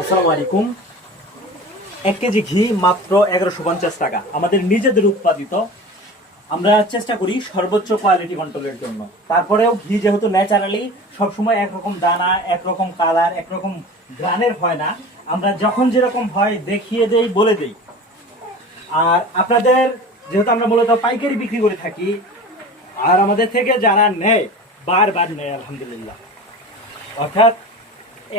আসসালামু আলাইকুম। 1 কেজি ঘি মাত্র 1150 টাকা, আমাদের নিজেদের উৎপাদিত। আমরা চেষ্টা করি সর্বোচ্চ কোয়ালিটি কন্ট্রোলের জন্য। তারপরেও ঘি যেহেতু ন্যাচারালি সবসময় একরকম দানা, একরকম কালার, একরকম গ্রানের হয় না। আমরা যখন যেরকম হয় দেখিয়ে দেই, বলে দেই। আর আপনাদের যেহেতু আমরা মূলত পাইকারি বিক্রি করে থাকি, আর আমাদের থেকে যারা নেয় বারবার নেয় আলহামদুলিল্লাহ। অর্থাৎ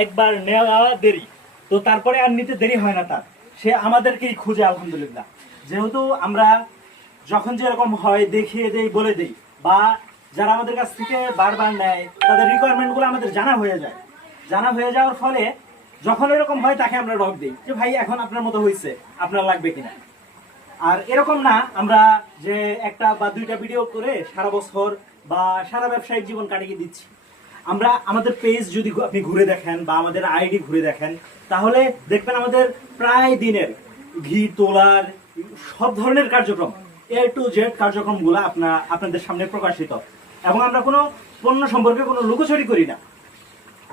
একবার নেওয়া দেরি, তো তারপরে আর নিতে দেরি হয় না তার, সে আমাদেরকেই খুঁজে আলহামদুলিল্লাহ। যেহেতু আমরা যখন যেরকম হয় দেখিয়ে দেই, বলে দেই, বা যারা আমাদের কাছ থেকে বারবার নেয় তাদের রিকোয়ারমেন্টগুলো আমাদের জানা হয়ে যায়। জানা হয়ে যাওয়ার ফলে যখন এরকম হয় তাকে আমরা রক দিই যে ভাই এখন আপনার মতো হয়েছে, আপনার লাগবে কিনা। আর এরকম না আমরা যে একটা বা দুইটা ভিডিও করে সারা বছর বা সারা ব্যবসায়িক জীবন কাটিয়ে দিচ্ছি। আমরা আমাদের পেজ যদি আপনি ঘুরে দেখেন বা আমাদের আইডি ঘুরে দেখেন, তাহলে দেখবেন আমাদের প্রায় দিনের ঘি তোলার সব ধরনের কার্যক্রম, A to Z কার্যক্রমগুলো আপনাদের সামনে প্রকাশিত। এবং আমরা কোনো পণ্য সম্পর্কে কোনো লুকোচুরি করি না।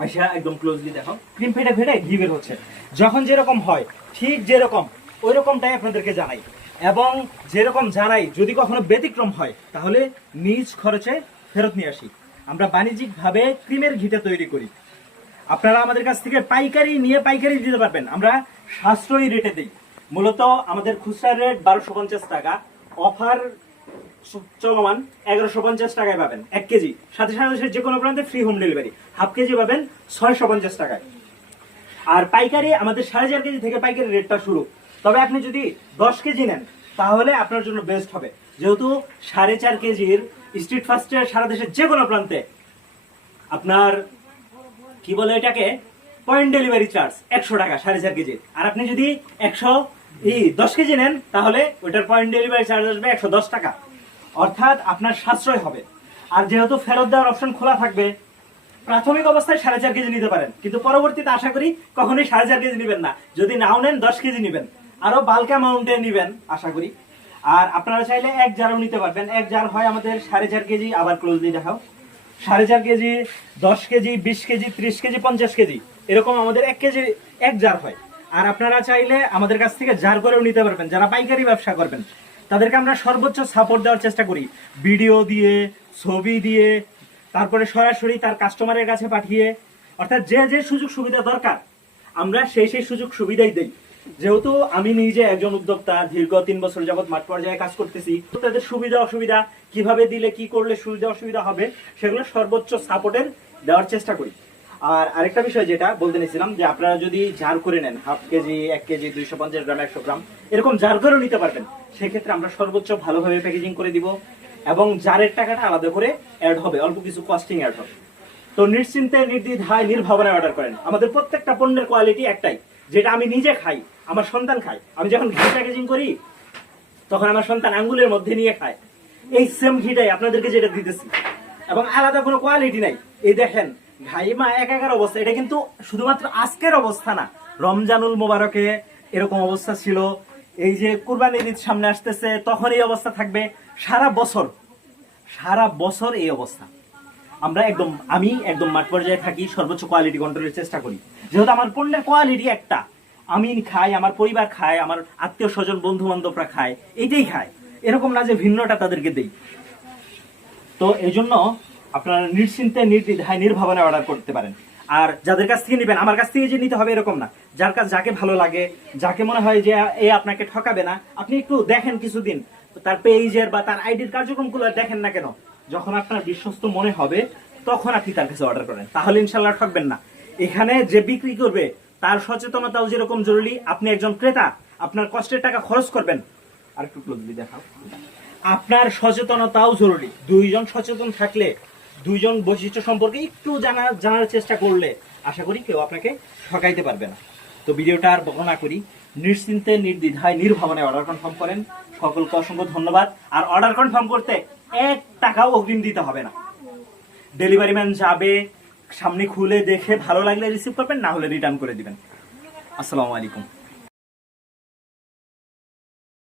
আচ্ছা, একদম ক্লোজলি দেখো, ক্রিম ফেটে ফেটে ঘি বের হচ্ছে। যখন যেরকম হয় ঠিক যেরকম ওই রকমটাই আপনাদেরকে জানাই। এবং যেরকম জানাই যদি কখনো ব্যতিক্রম হয় তাহলে নিজ খরচে ফেরত নিয়ে আসি। আমরা বাণিজ্যিকভাবে ক্রিমের ঘিটা তৈরি করি। আপনারা আমাদের কাছ থেকে পাইকারি নিয়ে পাইকারি দিতে পারবেন, আমরা সাশ্রয়ী রেটে দিই। মূলত আমাদের খুচরা রেট 1250 টাকা, অফার চলমান 1150 টাকায় পাবেন 1 কেজি। সাথে সাথে যে কোনো প্রান্তে free home delivery. Half KG পাবেন 650 টাকায়। আর পাইকারি আমাদের 4.5 কেজি থেকে পাইকারি রেটটা শুরু। তবে আপনি যদি 10 কেজি নেন তাহলে আপনার জন্য বেস্ট হবে, যেহেতু 4.5 কেজির স্ট্রিট ফাস্টে সারা দেশের যে কোনো প্রান্তে আপনার কি বলে এটাকে পয়েন্ট ডেলিভারি চার্জ 100 টাকা 4.5 কেজি। আর আপনি যদি 10 কেজি নেন তাহলে ওইটার পয়েন্ট ডেলিভারি চার্জ আসবে 110 টাকা। অর্থাৎ আপনার সাশ্রয় হবে। আর যেহেতু ফেরত দেওয়ার অপশন খোলা থাকবে, প্রাথমিক অবস্থায় 4.5 কেজি নিতে পারেন, কিন্তু পরবর্তীতে আশা করি কখনোই 4.5 কেজি নেবেন না। যদি নাও নেন 10 কেজি নেবেন, আরো বাল্ক অ্যামাউন্টে নেবেন আশা করি। আর আপনারা চাইলে এক জারও নিতে পারবেন। এক জার হয় আমাদের 4.5 কেজি। আবার ক্লোজলি দেখাও, 4.5 KG, 10 KG, 20 KG, 30 KG, 50 KG, এরকম আমাদের 1 কেজি এক জার হয়। আর আপনারা চাইলে আমাদের কাছ থেকে জার করেও নিতে পারবেন। যারা পাইকারি ব্যবসা করবেন তাদেরকে আমরা সর্বোচ্চ সাপোর্ট দেওয়ার চেষ্টা করি, ভিডিও দিয়ে, ছবি দিয়ে, তারপরে সরাসরি তার কাস্টমারের কাছে পাঠিয়ে। অর্থাৎ যে যে সুযোগ সুবিধা দরকার আমরা সেই সেই সুযোগ সুবিধাই দেই। যেহেতু আমি নিজে একজন উদ্যোক্তা, দীর্ঘ 3 বছর যাবত মাঠ পর্যায়ে কাজ করতেছি, তাদের সুবিধা অসুবিধা কিভাবে দিলে কি করলে সুবিধা অসুবিধা হবে সেগুলো সর্বোচ্চ সাপোর্টের দেওয়ার চেষ্টা করি। আর আরেকটা বিষয় যেটা বলতে নিয়েছিলাম, যে আপনারা যদি জার করে নেন হাফ কেজি, 1 কেজি, 250 গ্রাম, 100 গ্রাম এরকম জার করেও নিতে পারবেন। সেক্ষেত্রে আমরা সর্বোচ্চ ভালোভাবে প্যাকেজিং করে দিব এবং জারের টাকাটা আলাদা করে অ্যাড হবে, অল্প কিছু কস্টিং অ্যাড হবে। তো নিশ্চিন্তে নির্দ্বিধায় নির্ভাবনায় অর্ডার করেন। আমাদের প্রত্যেকটা পণ্যের কোয়ালিটি একটাই, যেটা আমি নিজে খাই, আমার সন্তান খায়। আমি যখন ঘি প্যাকেজিং করি তখন আমার সন্তান আঙ্গুলের মধ্যে নিয়ে খায়। এই সেম ঘিটাই আপনাদেরকে যেটা দিতেছি, এবং আলাদা কোনো কোয়ালিটি নাই। এই দেখেন ঘাইমা একাকার অবস্থা। এটা কিন্তু শুধুমাত্র আজকের অবস্থা না, রমজানুল মোবারকে এরকম অবস্থা ছিল। এই যে কুরবানির ঈদ সামনে আসতেছে তখন এই অবস্থা থাকবে। সারা বছর এই অবস্থা। আমি একদম মাঠ পর্যায়ে থাকি, সর্বোচ্চ কোয়ালিটি কন্ট্রোলের চেষ্টা করি। যেহেতু আমার পণ্যের কোয়ালিটি একটা, আমি খাই, আমার পরিবার খায়, আমার আত্মীয় স্বজন বন্ধু বান্ধবরা খায়, এইটাই খায়। এরকম না যে ভিন্নটা তাদেরকে দেই। তো এই জন্য আপনারা নিশ্চিন্তে নির্দ্বিধায় নির্ভাবনায় অর্ডার করতে পারেন। আর যাদের কাছ থেকে নেবেন, আমার কাছ থেকে যে নিতে হবে এরকম না। যাকে ভালো লাগে, যাকে মনে হয় যে এ আপনাকে ঠকাবে না, আপনি একটু দেখেন কিছুদিন তার পেজের বা তার আইডির কার্যক্রমগুলো দেখেন না কেন। যখন আপনার বিশ্বস্ত মনে হবে তখন আপনি তার কাছে অর্ডার করেন, তাহলে ইনশাল্লাহ ঠকবেন না। এখানে যে বিক্রি করবে তার সচেতনতাও যেরকম জরুরি, আপনি একজন ক্রেতা, আপনার কষ্টের টাকা খরচ করবেন। আর একটু ক্লোজলি দেখাও, আপনার সচেতনতাও জরুরি। দুইজন সচেতন থাকলে, দুইজন বৈশিষ্ট্য সম্পর্কে একটু জানার চেষ্টা করলে আশা করি কেউ আপনাকে ঠকাইতে পারবে না। তো ভিডিওটা আর বর্ণনা করি, নিশ্চিন্তে নির্দ্বিধায় নির্ভাবনায় অর্ডার কনফার্ম করেন। সকলকে অসংখ্য ধন্যবাদ। আর অর্ডার কনফার্ম করতে 1 টাকাও অগ্রিম দিতে হবে না। ডেলিভারি ম্যান যাবে, সামনে খুলে দেখে ভালো লাগলে রিসিভ করবেন, না হলে রিটার্ন করে দিবেন। আসসালামু আলাইকুম।